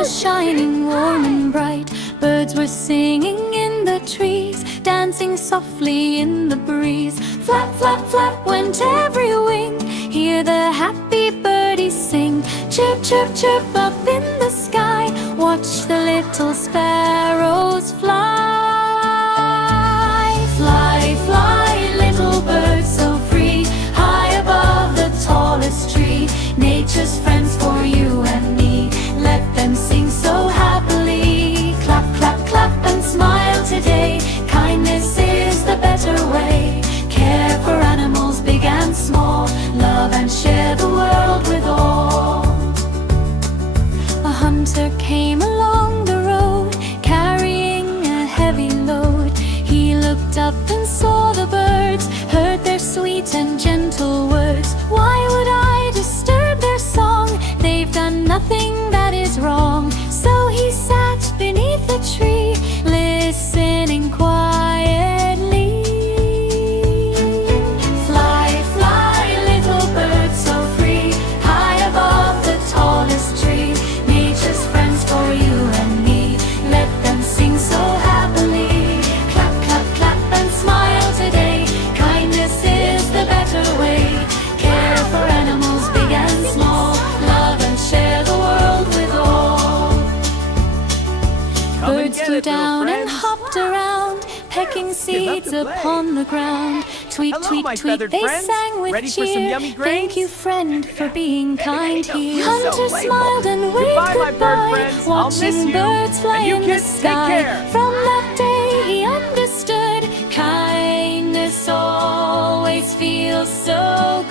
was shining warm and bright. Birds were singing in the trees, dancing softly in the breeze. Flap, flap, flap went every wing. Hear the happy birdies sing. Chirp, chirp, chirp up in the sky. Watch the little sparrows fly. Fly, fly, little bird so free, high above the tallest tree. Nature's friends for you and me, let them sing so happily. Clap, clap, clap and smile today. Kindness is the better way. Care for animals big and small, love and share the world with all. A hunter came along the road, carrying a heavy load. He looked up and saw the birds, heard their sweet and gentle words. Why would I disturb their song? They've done nothing that is wrong. So he sat beneath the tree, listening quietly. Fly, fly, little bird so free, high above the tallest tree. Nature's friends for you and me, let them sing so happily. Clap, clap, clap and smile today. Kindness is the better way. Care for animals big and small, love and share the world with all. Birds flew down and hopped around, pecking seeds upon the ground. Tweet, tweet, tweet, they sang with cheer. Thank you, friend, for being kind here. Hunter smiled and waved goodbye, watching birds fly in the sky. From that day he understood, kindness always feels so good.